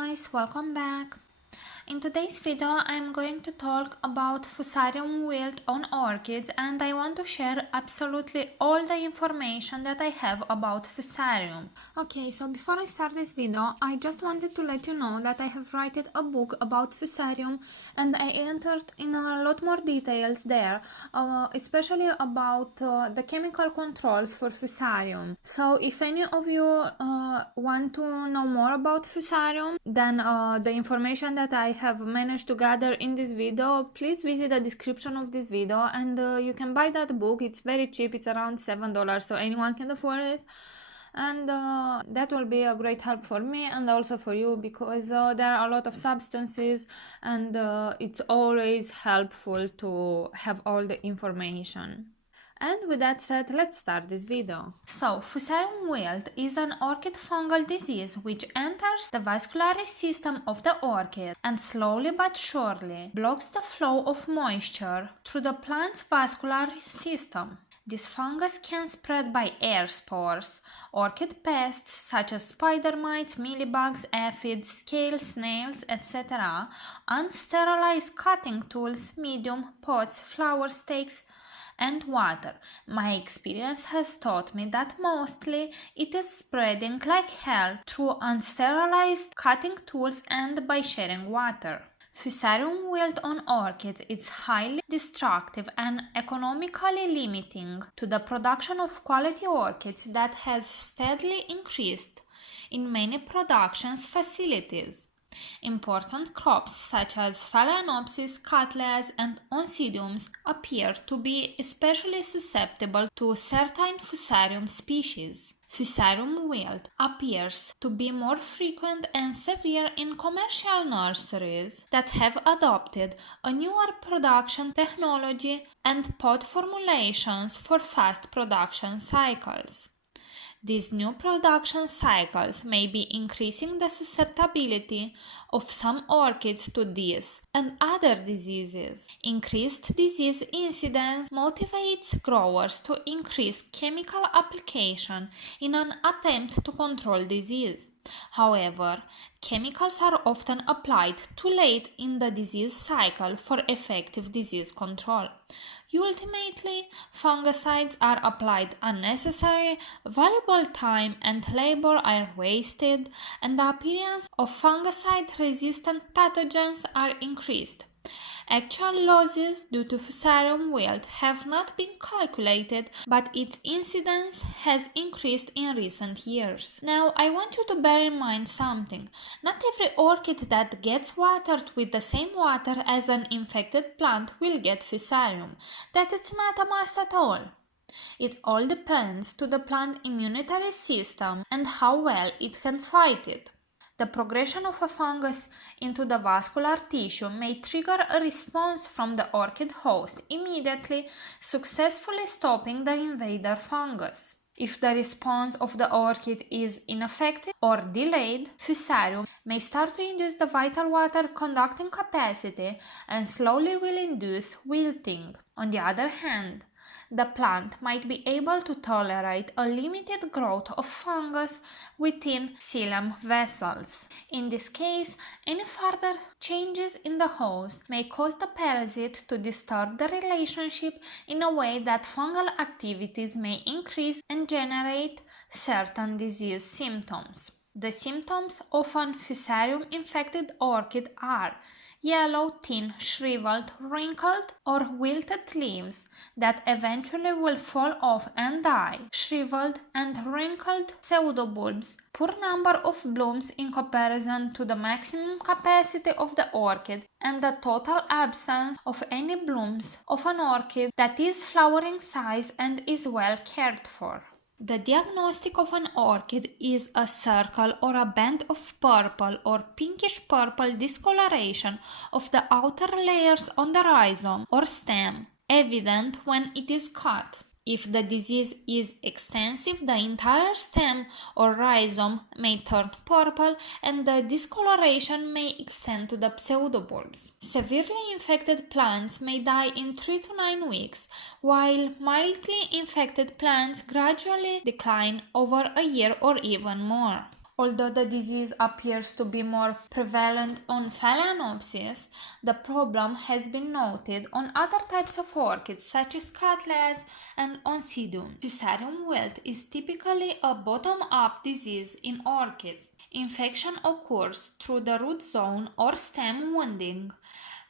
guys, welcome back. In today's video I'm going to talk about Fusarium wilt on orchids, and I want to share absolutely all the information that I have about Fusarium. Okay, so before I start this video, I just wanted to let you know that I have written a book about Fusarium and I entered in a lot more details there, especially about the chemical controls for Fusarium. So if any of you want to know more about Fusarium than the information that I have managed to gather in this video, please visit the description of this video and you can buy that book. It's very cheap, it's around $7, so anyone can afford it, and that will be a great help for me and also for you, because there are a lot of substances and it's always helpful to have all the information. And with that said, let's start this video. So, Fusarium wilt is an orchid fungal disease which enters the vascular system of the orchid and slowly but surely blocks the flow of moisture through the plant's vascular system. This fungus can spread by air spores, orchid pests such as spider mites, mealybugs, aphids, scales, snails, etc., unsterilized cutting tools, medium, pots, flower stakes, and water. My experience has taught me that mostly it is spreading like hell through unsterilized cutting tools and by sharing water. Fusarium wilt on orchids is highly destructive and economically limiting to the production of quality orchids that has steadily increased in many production facilities. Important crops such as Phalaenopsis, Cattleyas, and Oncidiums appear to be especially susceptible to certain Fusarium species. Fusarium wilt appears to be more frequent and severe in commercial nurseries that have adopted a newer production technology and pot formulations for fast production cycles. These new production cycles may be increasing the susceptibility of some orchids to this and other diseases. Increased disease incidence motivates growers to increase chemical application in an attempt to control disease. However, chemicals are often applied too late in the disease cycle for effective disease control. Ultimately, fungicides are applied unnecessary, valuable time and labor are wasted, and the appearance of fungicide-resistant pathogens are increased. Actual losses due to Fusarium wilt have not been calculated, but its incidence has increased in recent years. Now, I want you to bear in mind something. Not every orchid that gets watered with the same water as an infected plant will get Fusarium. That is not a must at all. It all depends to the plant immunitary system and how well it can fight it. The progression of a fungus into the vascular tissue may trigger a response from the orchid host, immediately successfully stopping the invader fungus. If the response of the orchid is ineffective or delayed, Fusarium may start to induce the vital water conducting capacity and slowly will induce wilting. On the other hand, the plant might be able to tolerate a limited growth of fungus within xylem vessels. In this case, any further changes in the host may cause the parasite to disturb the relationship in a way that fungal activities may increase and generate certain disease symptoms. The symptoms of an Fusarium-infected orchid are yellow, thin, shriveled, wrinkled, or wilted leaves that eventually will fall off and die, shriveled and wrinkled pseudobulbs, poor number of blooms in comparison to the maximum capacity of the orchid, and the total absence of any blooms of an orchid that is flowering size and is well cared for. The diagnostic of an orchid is a circle or a band of purple or pinkish-purple discoloration of the outer layers on the rhizome or stem, evident when it is cut. If the disease is extensive, the entire stem or rhizome may turn purple and the discoloration may extend to the pseudobulbs. Severely infected plants may die in 3 to 9 weeks, while mildly infected plants gradually decline over a year or even more. Although the disease appears to be more prevalent on Phalaenopsis, the problem has been noted on other types of orchids such as Cattleya and Oncidium. Fusarium wilt is typically a bottom-up disease in orchids. Infection occurs through the root zone or stem wounding,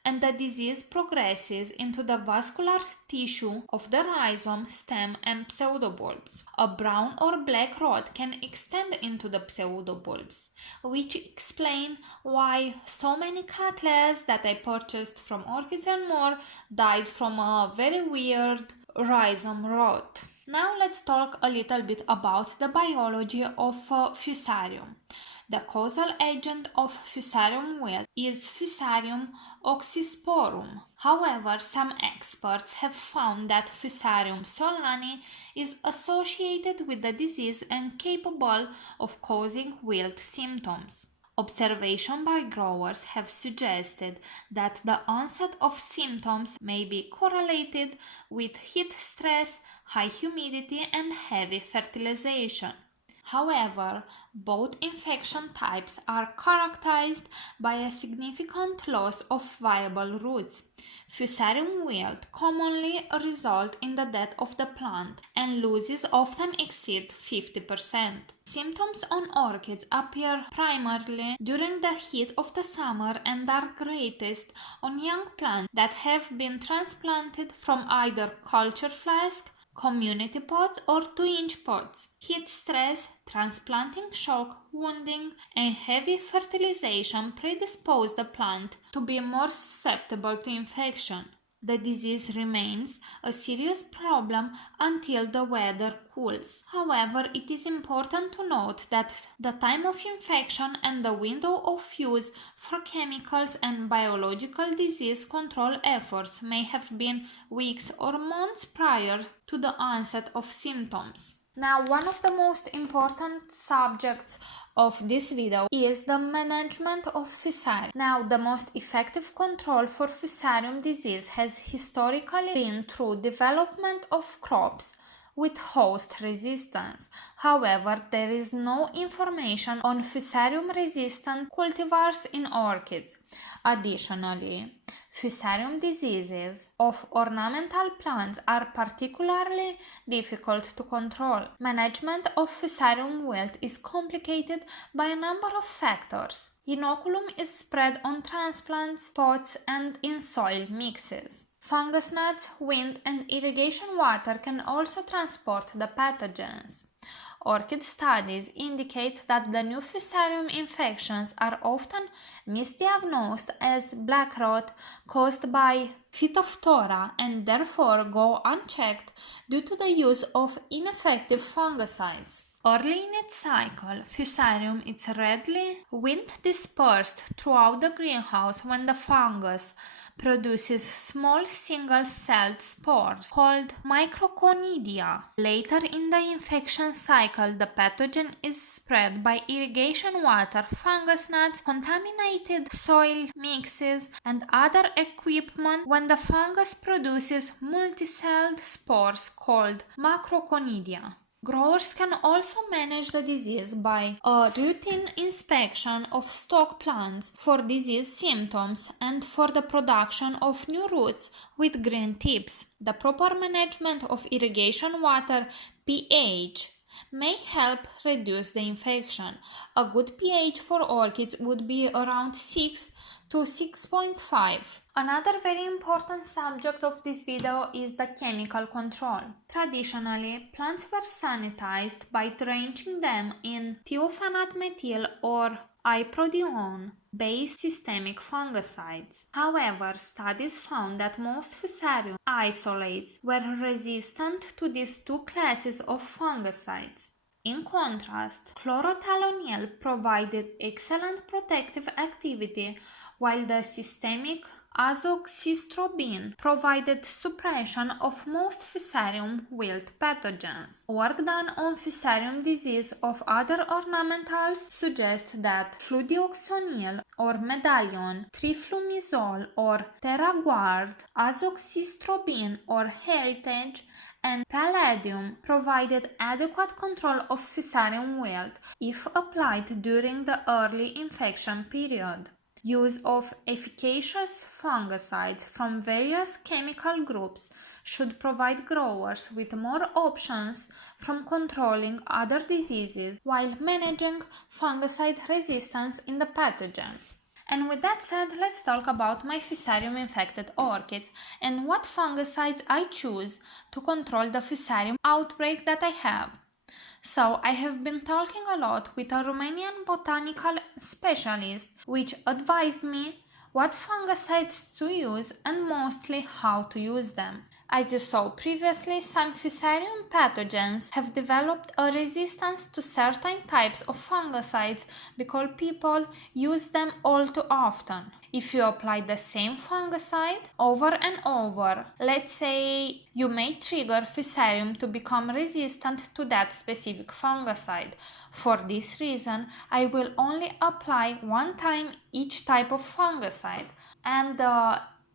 and the disease progresses into the vascular tissue of the rhizome, stem, and pseudobulbs. A brown or black rot can extend into the pseudobulbs, which explain why so many Cattleyas that I purchased from Orchids and More died from a very weird rhizome rot. Now let's talk a little bit about the biology of Fusarium. The causal agent of Fusarium wilt is Fusarium oxysporum. However, some experts have found that Fusarium solani is associated with the disease and capable of causing wilt symptoms. Observation by growers have suggested that the onset of symptoms may be correlated with heat stress, high humidity, and heavy fertilization. However, both infection types are characterized by a significant loss of viable roots. Fusarium wilt commonly results in the death of the plant, and losses often exceed 50%. Symptoms on orchids appear primarily during the heat of the summer and are greatest on young plants that have been transplanted from either culture flask, community pots, or 2-inch pots. Heat stress, transplanting shock, wounding, and heavy fertilization predispose the plant to be more susceptible to infection. The disease remains a serious problem until the weather cools. However, it is important to note that the time of infection and the window of use for chemicals and biological disease control efforts may have been weeks or months prior to the onset of symptoms. Now, one of the most important subjects of this video is the management of Fusarium. Now, the most effective control for Fusarium disease has historically been through development of crops with host resistance. However, there is no information on Fusarium-resistant cultivars in orchids. Additionally, Fusarium diseases of ornamental plants are particularly difficult to control. Management of Fusarium wilt is complicated by a number of factors. Inoculum is spread on transplants, pots, and in soil mixes. Fungus gnats, wind, and irrigation water can also transport the pathogens. Orchid studies indicate that the new Fusarium infections are often misdiagnosed as black rot caused by Phytophthora and therefore go unchecked due to the use of ineffective fungicides. Early in its cycle, Fusarium is readily wind dispersed throughout the greenhouse when the fungus produces small single-celled spores called microconidia. Later in the infection cycle, the pathogen is spread by irrigation water, fungus gnats, contaminated soil mixes, and other equipment when the fungus produces multicelled spores called macroconidia. Growers can also manage the disease by a routine inspection of stock plants for disease symptoms and for the production of new roots with green tips. The proper management of irrigation water pH may help reduce the infection. A good pH for orchids would be around 6 to 6.5. Another very important subject of this video is the chemical control. Traditionally, plants were sanitized by drenching them in thiophanate methyl or iprodione-based systemic fungicides. However, studies found that most Fusarium isolates were resistant to these two classes of fungicides. In contrast, chlorothalonil provided excellent protective activity, while the systemic Azoxystrobin provided suppression of most Fusarium wilt pathogens. Work done on Fusarium disease of other ornamentals suggests that fludeoxonil or medallion, triflumizole or terraguard, azoxystrobin or heritage, and palladium provided adequate control of Fusarium wilt if applied during the early infection period. Use of efficacious fungicides from various chemical groups should provide growers with more options from controlling other diseases while managing fungicide resistance in the pathogen. And with that said, let's talk about my Fusarium infected orchids and what fungicides I choose to control the Fusarium outbreak that I have. So I have been talking a lot with a Romanian botanical specialist which advised me what fungicides to use and mostly how to use them. As you saw previously, some Fusarium pathogens have developed a resistance to certain types of fungicides because people use them all too often. If you apply the same fungicide over and over, let's say you may trigger Fusarium to become resistant to that specific fungicide. For this reason, I will only apply one time each type of fungicide, and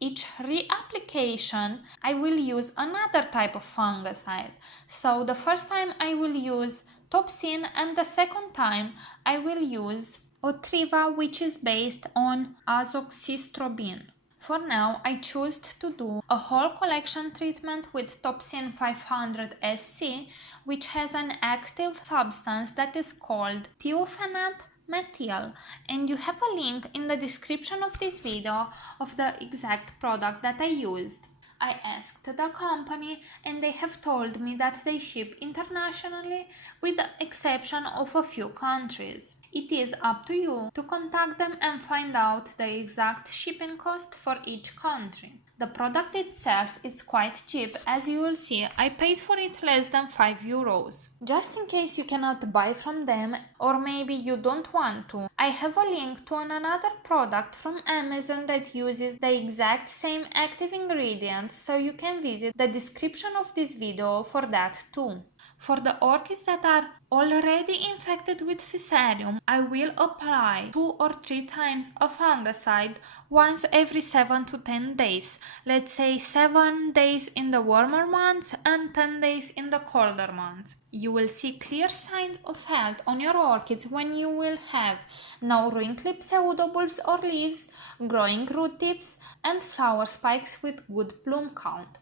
each reapplication I will use another type of fungicide. So the first time I will use Topsin and the second time I will use Otriva, which is based on azoxystrobin. For now, I choose to do a whole collection treatment with Topsin 500 SC, which has an active substance that is called thiophanate methyl, and you have a link in the description of this video of the exact product that I used. I asked the company and they have told me that they ship internationally with the exception of a few countries. It is up to you to contact them and find out the exact shipping cost for each country. The product itself is quite cheap, as you will see. I paid for it less than 5 euros. Just in case you cannot buy from them or maybe you don't want to, I have a link to another product from Amazon that uses the exact same active ingredients, so you can visit the description of this video for that too. For the orchids that are already infected with Fusarium, I will apply 2 or 3 times a fungicide once every 7 to 10 days. Let's say 7 days in the warmer months and 10 days in the colder months. You will see clear signs of health on your orchids when you will have no wrinkly pseudobulbs or leaves, growing root tips, and flower spikes with good bloom count.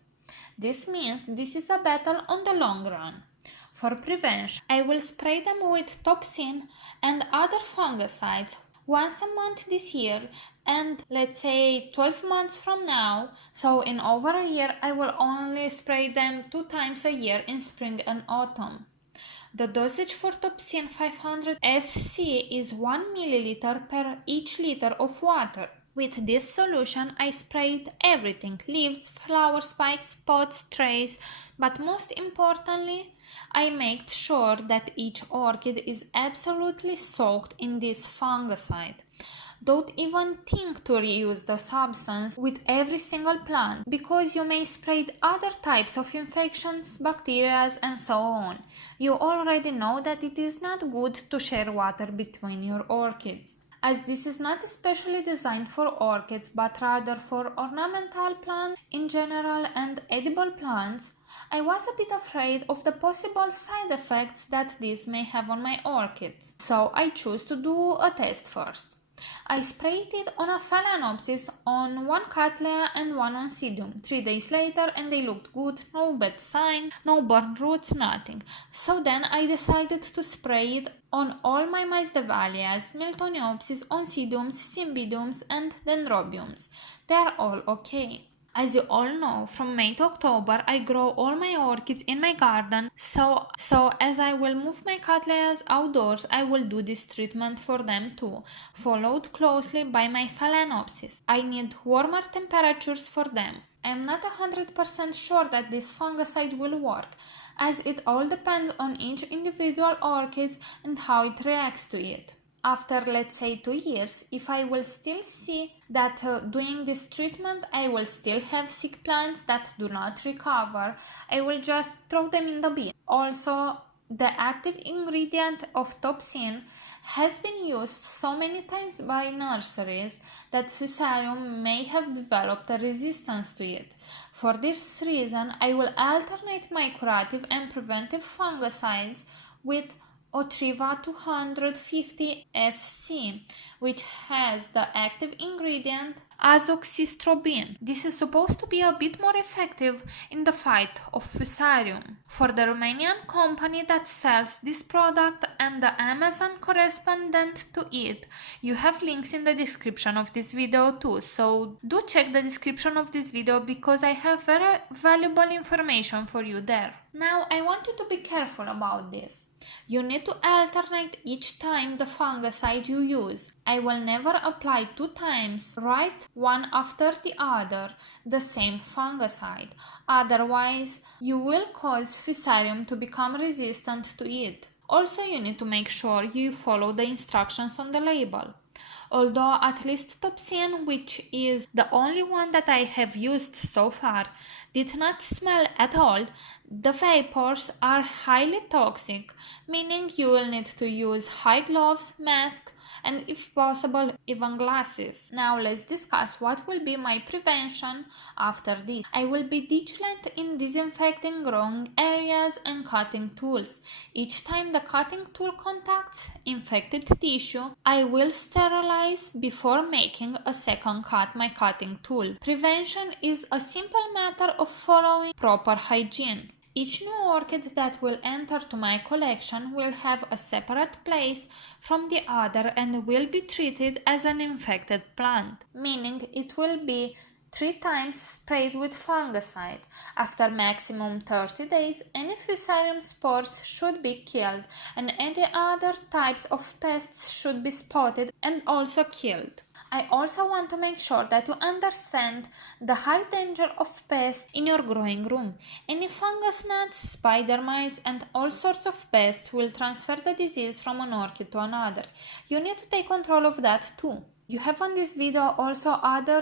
This means this is a battle on the long run. For prevention, I will spray them with Topsin and other fungicides once a month this year, and let's say 12 months from now, so in over a year, I will only spray them 2 times a year in spring and autumn. The dosage for Topsin 500 SC is 1 ml per each liter of water. With this solution, I sprayed everything: leaves, flower spikes, pots, trays, but most importantly, I made sure that each orchid is absolutely soaked in this fungicide. Don't even think to reuse the substance with every single plant, because you may spread other types of infections, bacteria, and so on. You already know that it is not good to share water between your orchids. As this is not especially designed for orchids but rather for ornamental plants in general and edible plants, I was a bit afraid of the possible side effects that this may have on my orchids. So I chose to do a test first. I sprayed it on a Phalaenopsis, on 1 Cattleya and 1 Oncidium. 3 days later and they looked good, no bad sign, no burnt roots, nothing. So then I decided to spray it on all my Masdevallias, Miltoniopsis, Oncidiums, Cymbidiums and Dendrobiums. They are all okay. As you all know, from May to October I grow all my orchids in my garden, so as I will move my Cattleyas outdoors, I will do this treatment for them too, followed closely by my Phalaenopsis. I need warmer temperatures for them. I am not 100% sure that this fungicide will work, as it all depends on each individual orchid and how it reacts to it. after, let's say, 2 years, if I will still see that doing this treatment I will still have sick plants that do not recover, I will just throw them in the bin. Also, the active ingredient of Topsin has been used so many times by nurseries that Fusarium may have developed a resistance to it. For this reason, I will alternate my curative and preventive fungicides with Otriva 250 SC, which has the active ingredient azoxystrobin. This is supposed to be a bit more effective in the fight of Fusarium. For the Romanian company that sells this product and the Amazon correspondent to it, you have links in the description of this video too, so do check the description of this video because I have very valuable information for you there. Now I want you to be careful about this. You need to alternate each time the fungicide you use. I will never apply 2 times, right one after the other, the same fungicide. Otherwise, you will cause Fusarium to become resistant to it. Also, you need to make sure you follow the instructions on the label. Although at least Topsin, which is the only one that I have used so far, did not smell at all, the vapors are highly toxic, meaning you will need to use high gloves, mask, and if possible even glasses. Now let's discuss what will be my prevention after this. I will be vigilant in disinfecting growing areas and cutting tools. Each time the cutting tool contacts infected tissue, I will sterilize before making a second cut my cutting tool. Prevention is a simple matter of following proper hygiene. Each new orchid that will enter to my collection will have a separate place from the other and will be treated as an infected plant, meaning it will be 3 times sprayed with fungicide. After maximum 30 days, any Fusarium spores should be killed and any other types of pests should be spotted and also killed. I also want to make sure that you understand the high danger of pests in your growing room. Any fungus gnats, spider mites, and all sorts of pests will transfer the disease from an orchid to another. You need to take control of that too. You have on this video also other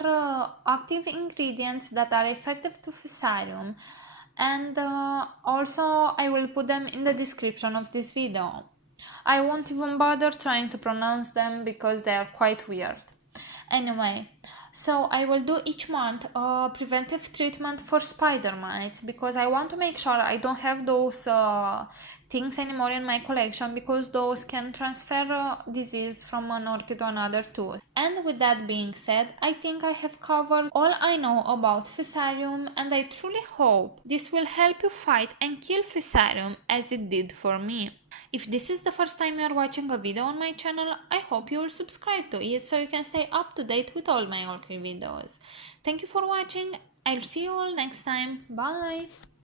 active ingredients that are effective to Fusarium, and also I will put them in the description of this video. I won't even bother trying to pronounce them because they are quite weird. Anyway, so I will do each month a preventive treatment for spider mites because I want to make sure I don't have those things anymore in my collection because those can transfer disease from one orchid to another too. And with that being said, I think I have covered all I know about Fusarium and I truly hope this will help you fight and kill Fusarium as it did for me. If this is the first time you are watching a video on my channel, I hope you will subscribe to it so you can stay up to date with all my orchid videos. Thank you for watching. I'll see you all next time. Bye!